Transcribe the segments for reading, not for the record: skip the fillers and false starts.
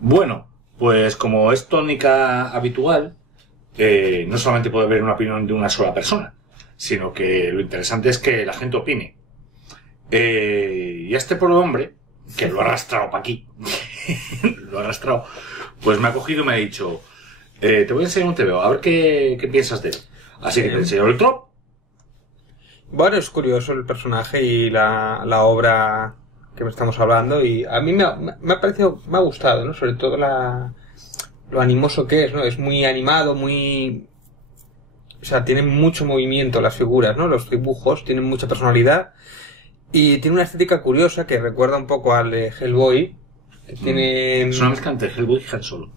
Bueno, pues como es tónica habitual, no solamente puede haber una opinión de una sola persona, sino que lo interesante es que la gente opine. Y este pobre hombre, que lo ha arrastrado para aquí, lo ha arrastrado, pues me ha cogido y me ha dicho, te voy a enseñar un TVO, a ver qué piensas de él. Así que te enseño el trop. Bueno, es curioso el personaje y la obra que estamos hablando, y a mí me ha parecido, me ha gustado, ¿no? Sobre todo lo animoso que es, ¿no? Es muy animado, o sea, tienen mucho movimiento las figuras, ¿no? Los dibujos tienen mucha personalidad y tiene una estética curiosa que recuerda un poco al de Hellboy, que tiene... Es una mezcla entre Hellboy y Han Solo.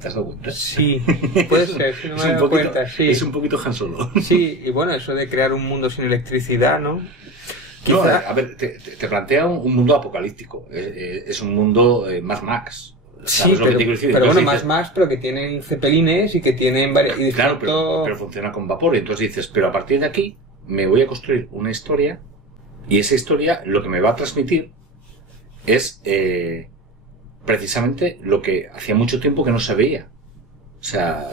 ¿Te has dado cuenta? Sí, puede ser, si no me he dado cuenta, sí. Es un poquito Han Solo. Sí, y bueno, eso de crear un mundo sin electricidad, ¿no? No, a ver, te plantea un mundo apocalíptico. Es un mundo Mad Max. Sí, pero bueno, dices, más, pero que tienen cepelines y que tienen varias... Y claro, pero funciona con vapor. Entonces dices, pero a partir de aquí me voy a construir una historia, y esa historia lo que me va a transmitir es precisamente lo que hacía mucho tiempo que no se veía. O sea,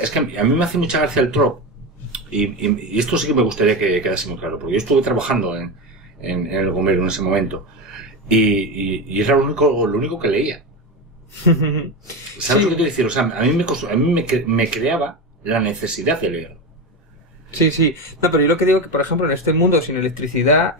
es que a mí me hace mucha gracia el trop, y esto sí que me gustaría que quedase muy claro, porque yo estuve trabajando en el Gomero en ese momento, y era lo único que leía. ¿Sabes lo que te decir? O sea, a mí me creaba la necesidad de leer. Sí, sí. No, pero yo lo que digo que, por ejemplo, en este mundo sin electricidad,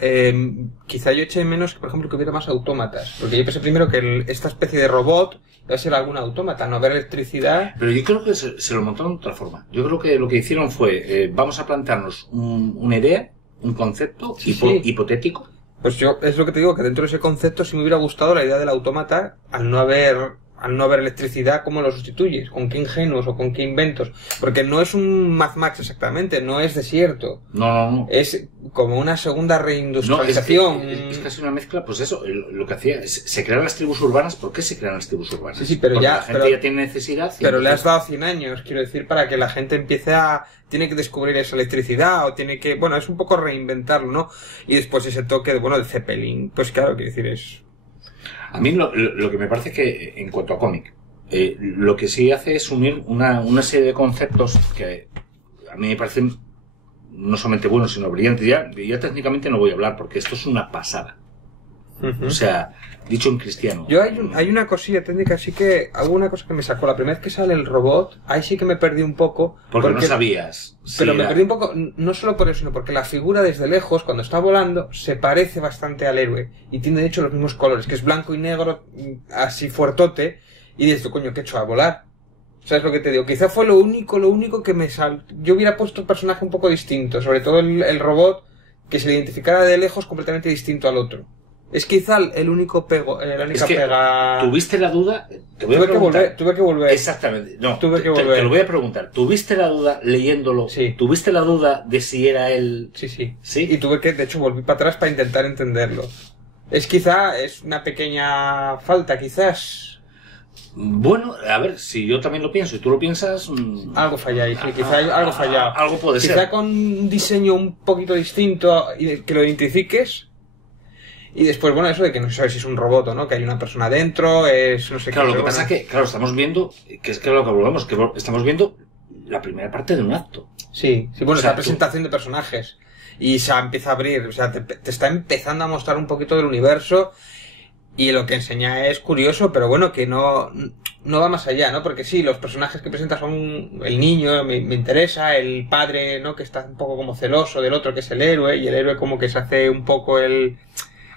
quizá yo eche menos, por ejemplo, que hubiera más autómatas. Porque yo pensé primero que esta especie de robot iba a ser algún autómata, no haber electricidad. Pero yo creo que se lo montaron de otra forma. Yo creo que lo que hicieron fue, vamos a plantearnos una idea, un concepto hipotético. Pues yo, es lo que te digo, que dentro de ese concepto sí me hubiera gustado la idea del autómata, al no haber electricidad, ¿cómo lo sustituyes? ¿Con qué ingenuos o con qué inventos? Porque no es un Mad Max exactamente, no es desierto. No. Es como una segunda reindustrialización. No, es casi una mezcla, pues eso, lo que hacía, se crean las tribus urbanas. ¿Por qué se crean las tribus urbanas? Sí, pero porque la gente ya tiene necesidad. Pero le has dado 100 años, quiero decir, para que la gente empiece tiene que descubrir esa electricidad, o tiene que, bueno, es un poco reinventarlo, ¿no? Y después ese toque de Zeppelin, pues claro, quiero decir, es... A mí lo que me parece que, en cuanto a cómic, lo que sí hace es unir una serie de conceptos que a mí me parecen no solamente buenos, sino brillantes. Ya técnicamente no voy a hablar, porque esto es una pasada. O sea, dicho en cristiano. Yo hay una cosilla técnica, sí que alguna cosa que me sacó. La primera vez que sale el robot, ahí sí que me perdí un poco. Porque no sabías. Pero me perdí un poco, no solo por eso, sino porque la figura desde lejos, cuando está volando, se parece bastante al héroe. Y tiene de hecho los mismos colores, que es blanco y negro, así fuertote. Y dices, coño, ¿qué he hecho? A volar. ¿Sabes lo que te digo? Quizá fue lo único que me saltó. Yo hubiera puesto el personaje un poco distinto, sobre todo el robot, que se le identificara de lejos completamente distinto al otro. Es quizá el único la única pega... ¿Tuviste la duda? Te voy a preguntar. Tuve que volver. Exactamente. No, tuve que volver. Te lo voy a preguntar. ¿Tuviste la duda leyéndolo? Sí. ¿Tuviste la duda de si era él? Sí. ¿Sí? Y de hecho, volví para atrás para intentar entenderlo. Es una pequeña falta, quizás. Bueno, a ver, si yo también lo pienso y tú lo piensas... Algo falla ahí, sí, quizá hay algo fallado. Algo puede ser. Quizá con un diseño un poquito distinto y que lo identifiques. Y después, bueno, eso de que no sabes si es un robot o no, que hay una persona dentro, no sé qué. Claro, lo que pasa es que, claro, estamos viendo, que es que lo que volvemos, que estamos viendo la primera parte de un acto. Sí, bueno, o sea, la presentación de personajes. Y se empieza a abrir, o sea, te está empezando a mostrar un poquito del universo, y lo que enseña es curioso, pero bueno, que no va más allá, ¿no? Porque sí, los personajes que presenta son el niño, me interesa, el padre, ¿no? Que está un poco como celoso del otro, que es el héroe, y el héroe como que se hace un poco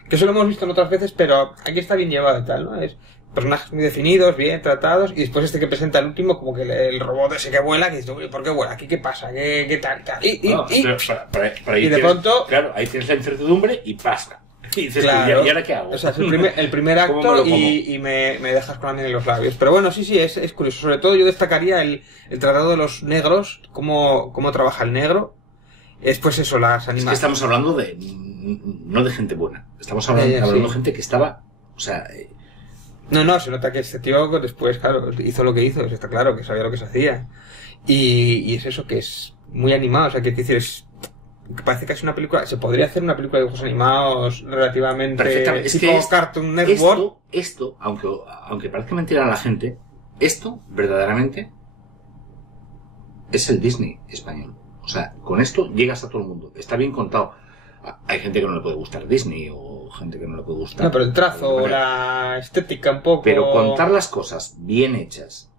que eso lo hemos visto en otras veces, pero aquí está bien llevado y tal, ¿no? Es personajes muy definidos, bien tratados, y después este que presenta el último, como que el robot ese que vuela, que dice, uy, ¿por qué vuela? ¿Aquí qué pasa? ¿Qué tal? Y de pronto... Claro, ahí tienes la incertidumbre y pasa. Y dices, claro, ¿y ahora qué hago? O sea, es el primer acto y me dejas con la miel en los labios. Pero bueno, sí, es curioso. Sobre todo yo destacaría el tratado de los negros, cómo trabaja el negro. Es pues eso, las animaciones. Es que estamos hablando no de gente buena. Estamos hablando de gente que estaba... O sea... No, se nota que este tío después, claro, hizo lo que hizo. Está claro que sabía lo que se hacía. Y es eso, que es muy animado. O sea, que decir, que parece que es una película, se podría hacer una película de dibujos animados relativamente Perfectamente. tipo Es que Cartoon Network. Esto, aunque parezca mentira a la gente, esto verdaderamente es el Disney español. O sea, con esto llegas a todo el mundo. Está bien contado. Hay gente que no le puede gustar Disney o gente que no le puede gustar. No, pero el trazo, la estética un poco. Pero contar las cosas bien hechas.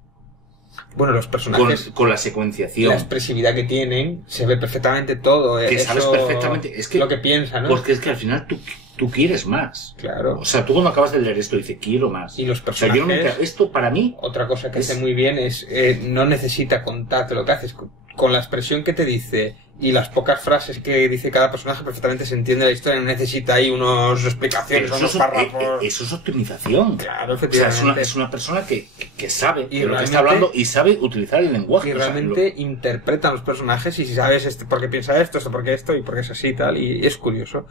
Bueno, los personajes. Con la secuenciación. La expresividad que tienen, se ve perfectamente todo. Que eso, sabes perfectamente. Es que, lo que piensa, ¿no? Porque es que al final tú quieres más. Claro. O sea, tú cuando acabas de leer esto dices, quiero más. Y los O personajes. sea, yo nunca, esto para mí. Otra cosa que hace muy bien es. No necesita contarte lo que haces. Con la expresión que te dice y las pocas frases que dice cada personaje, perfectamente se entiende la historia. No necesita ahí unas explicaciones, unos párrafos. Eso es optimización. Claro, O sea, efectivamente. es una persona que sabe Y de lo que está hablando y sabe utilizar el lenguaje. Y O sea, realmente interpretan los personajes y si sabes por qué piensa esto por qué esto y por qué es así y tal. Y es curioso.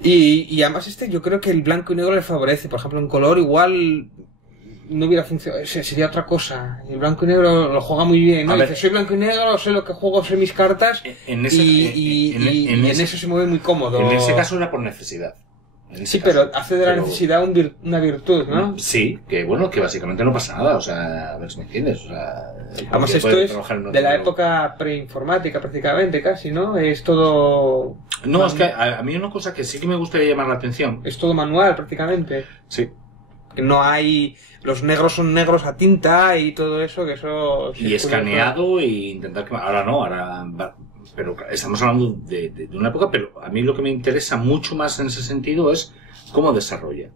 Y además yo creo que el blanco y negro le favorece. Por ejemplo, en color igual no hubiera funcionado, sería otra cosa. El blanco y negro lo juega muy bien, ¿no? Dice, soy blanco y negro, sé lo que juego, sé mis cartas en eso se mueve muy cómodo. En ese caso era por necesidad. Sí, pero hace de la necesidad una virtud, ¿no? Sí, que bueno, que básicamente no pasa nada, o sea, a ver si me entiendes, o sea... Además esto es de la época preinformática prácticamente, casi, ¿no? Es todo... No, es que a mí una cosa que sí que me gustaría llamar la atención... Es todo manual prácticamente. Sí. Que no hay... Los negros son negros a tinta y todo eso, que eso... Y escaneado y intentar que... Ahora no, pero estamos hablando de una época, pero a mí lo que me interesa mucho más en ese sentido es cómo desarrolla.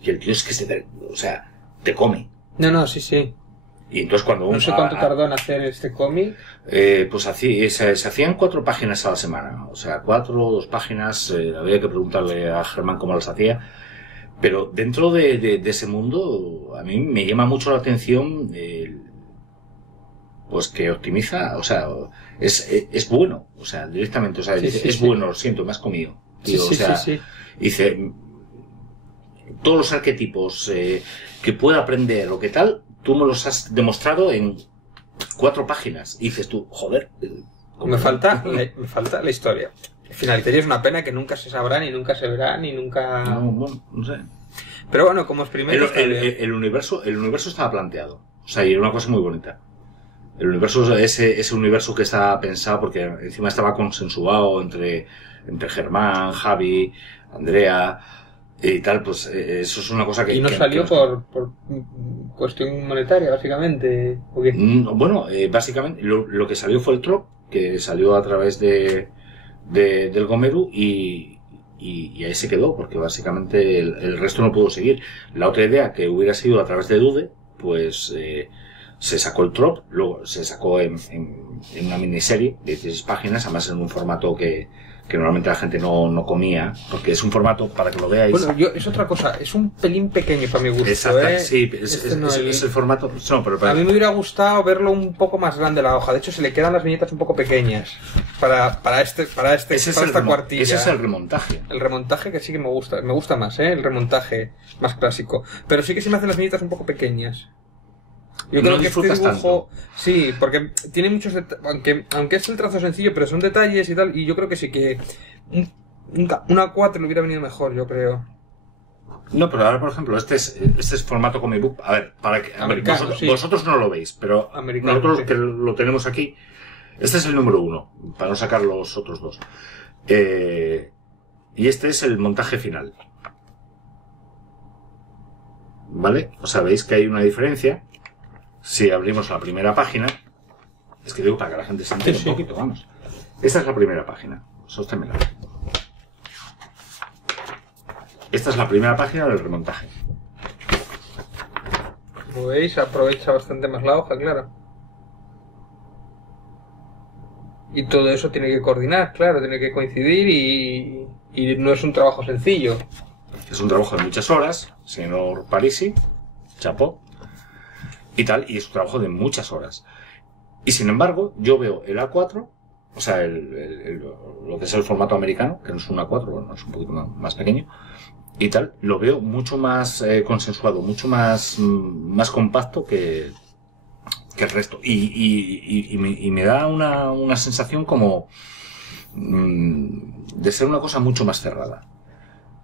Y el tío es que te come. No, sí. Y entonces cuando no sé cuánto tardó en hacer este cómic. Pues se hacían 4 páginas a la semana. O sea, 4 o 2 páginas. Había que preguntarle a Germán cómo las hacía. Pero dentro de ese mundo, a mí me llama mucho la atención pues que optimiza, o sea, es bueno, o sea, directamente, o sea, es bueno, lo siento, me has comido. Tío, dice, todos los arquetipos que pueda aprender o qué tal, tú me los has demostrado en 4 páginas. Y dices tú, joder. Me falta la historia. Finalmente es una pena que nunca se sabrá, ni nunca se verá, ni nunca... No, bueno, no sé. Pero bueno, como experimento... El universo estaba planteado. O sea, y era una cosa muy bonita. El universo, ese universo que estaba pensado, porque encima estaba consensuado entre Germán, Javi, Andrea y tal, pues eso es una cosa que... ¿Y no salió por cuestión monetaria, básicamente? ¿O qué? Bueno, básicamente lo que salió fue el Trop, que salió a través del Gomeru y ahí se quedó, porque básicamente el resto no pudo seguir. La otra idea, que hubiera sido a través de Dude, pues se sacó el Trop, luego se sacó en una miniserie de 16 páginas, además en un formato que normalmente la gente no comía, porque es un formato, para que lo veáis... Bueno, es otra cosa, es un pelín pequeño para mi gusto. Exacto, sí, es el formato... No, pero a mí me hubiera gustado verlo un poco más grande la hoja, de hecho se le quedan las viñetas un poco pequeñas para esta cuartilla. Ese es el remontaje. El remontaje que sí que me gusta más, el remontaje más clásico, pero sí que se me hacen las viñetas un poco pequeñas. Yo creo que este dibujo, tanto. Sí, porque tiene muchos detalles, aunque es el trazo sencillo, pero son detalles y tal, y yo creo que sí que una 4 le hubiera venido mejor, yo creo. No, pero ahora, por ejemplo, este es formato comic book. A ver, vosotros no lo veis, pero nosotros que lo tenemos aquí, este es el número 1, para no sacar los otros 2. Y este es el montaje final. ¿Vale? O sea, veis que hay una diferencia. Si abrimos la primera página, es que digo para que la gente se entere un poquito, vamos. Esta es la primera página, sosténmela. Esta es la primera página del remontaje. Como veis, aprovecha bastante más la hoja, claro. Y todo eso tiene que coordinar, claro, tiene que coincidir y no es un trabajo sencillo. Es un trabajo de muchas horas, señor Parisi, chapó. Y tal, y es un trabajo de muchas horas. Y sin embargo, yo veo el A4, o sea, lo que es el formato americano, que no es un A4, bueno, es un poquito más pequeño, y tal, lo veo mucho más consensuado, mucho más compacto que el resto. Y me da una sensación como de ser una cosa mucho más cerrada.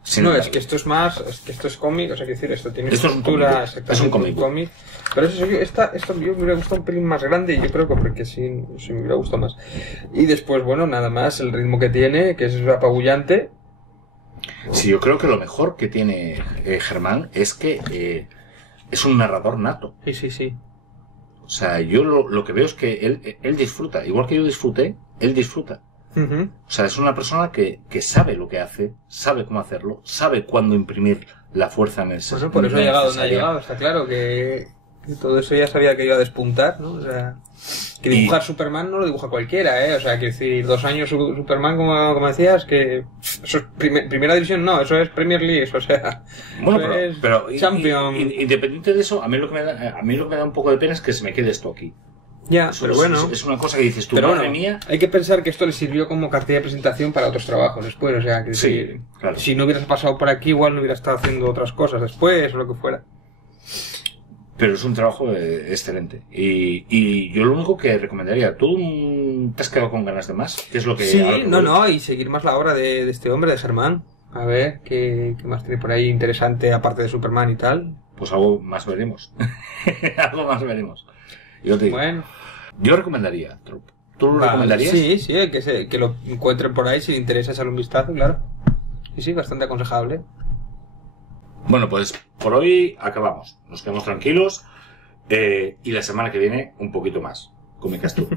Sin no, embargo, es que esto es más, es que esto es cómic, o sea, quiero decir, esto tiene Esto es un estructura, cómic, exactamente, es un cómic. Pero eso, esto yo me hubiera gustado un pelín más grande, y yo creo que porque sí me hubiera gustado más. Y después, bueno, nada más, el ritmo que tiene, que es apabullante. Sí, yo creo que lo mejor que tiene Germán es que es un narrador nato. Sí. O sea, yo lo que veo es que él disfruta. Igual que yo disfruté, él disfruta. Uh-huh. O sea, es una persona que sabe lo que hace, sabe cómo hacerlo, sabe cuándo imprimir la fuerza en el Bueno, por eso ha llegado donde ha llegado. Está claro que todo eso ya sabía que iba a despuntar, ¿no? O sea, que dibujar Superman no lo dibuja cualquiera, ¿eh? O sea, quiero decir, 2 años Superman, como decías, que eso es primera división, no, eso es Premier League, o sea, bueno, pero Champion. Independiente de eso, a mí lo que me da un poco de pena es que se me quede esto aquí. Ya, eso pero bueno. Es una cosa que dices tú, pero madre bueno, mía. hay que pensar que esto le sirvió como cartilla de presentación para otros trabajos después, o sea, que sí, claro. Si no hubieras pasado por aquí, igual no hubieras estado haciendo otras cosas después, o lo que fuera. Pero es un trabajo excelente. Y yo lo único que recomendaría, ¿tú te has quedado con ganas de más? ¿Qué es lo que sí, y seguir más la obra de este hombre, de Germán. A ver, ¿qué más tiene por ahí interesante, aparte de Superman y tal? Pues algo más veremos. Algo más veremos. Yo te digo. Bueno. Yo recomendaría, Trup. ¿Tú lo recomendarías? Sí, que lo encuentren por ahí si le interesa echarle un vistazo, claro. Sí, bastante aconsejable. Bueno, pues por hoy acabamos. Nos quedamos tranquilos. Y la semana que viene un poquito más. Cómicas tú.